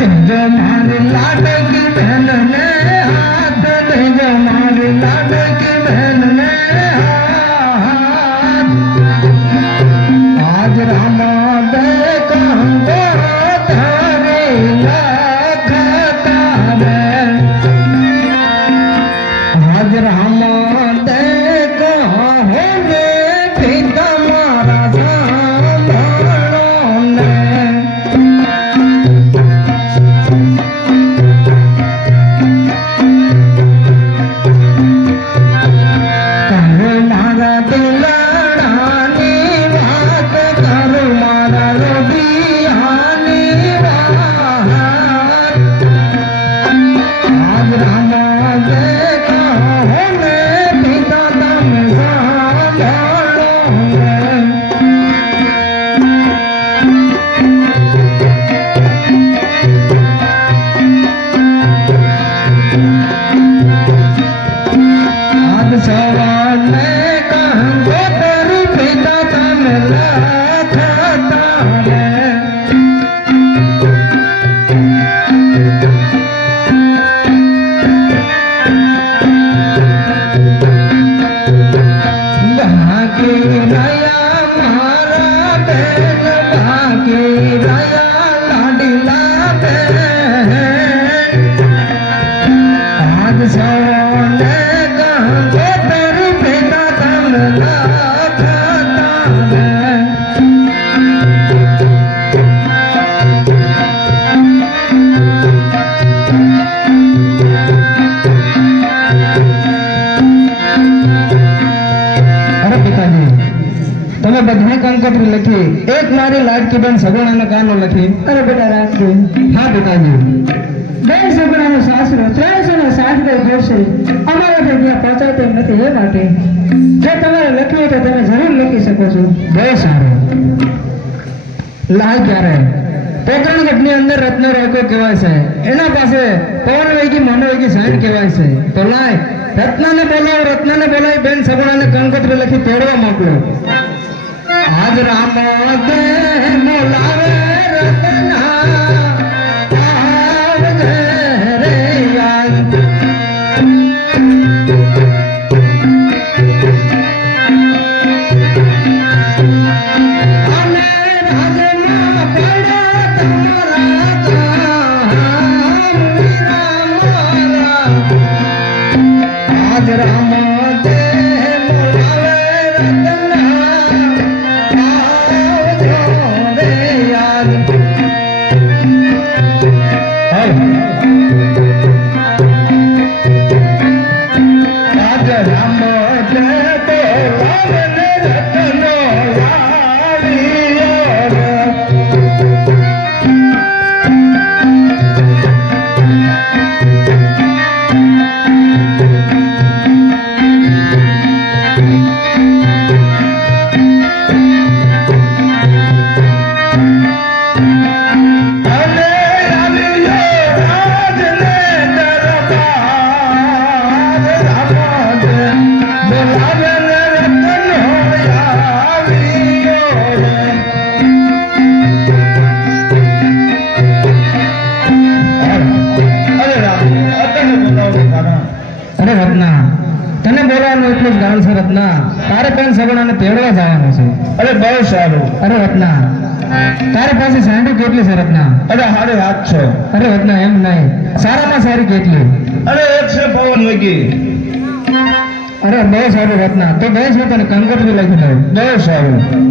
દેજો મારી લાડકી Yeah. તમે બધાએ લખી એક મારી લાડકી બેન સગુણાને કાનો લખી અરે બેટા રાખજો હા પિતાજી બેન સગડાનો સાસરો ત્રણસો નો ગઈ જોશે અમારા તો ત્યાં પહોંચાતો નથી એ માટે. જો તમારે લખવું તો તમે જરૂર લખી શકો છો. બહુ સારું. લાલ ક્યારે? પોકરણ ગઢની અંદર રત્ન રેકો કહેવાય છે. એના પાસે પવન વેગી, મનોવેગી સાહેબ કહેવાય છે. તો લાય, રત્નને બોલાવો, રત્નને બોલાવી, બેન સગુણાને કંકત્ર લખી તેડવા મોકલો. রাম है છે રત્ના. તારે પણ સગડાને તેડવા જવાનું છે. અરે બહુ સારું અરે રત્ના. તારી પાસે સાંડી કેટલી છે રત્ના? અરે હારે હાથ છો. અરે રત્ના એમ નહીં. સારામાં સારી કેટલી? અરે એક છે પવન વેગી. અરે બહુ સારું રત્ના. તો બેસ હું તને કંકોત્રી લખી દઉં. બહુ સારું.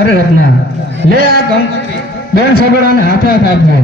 અરે રત્ના લે આ કંકોત્રી બેન સબડાને હાથે હાથ આપજો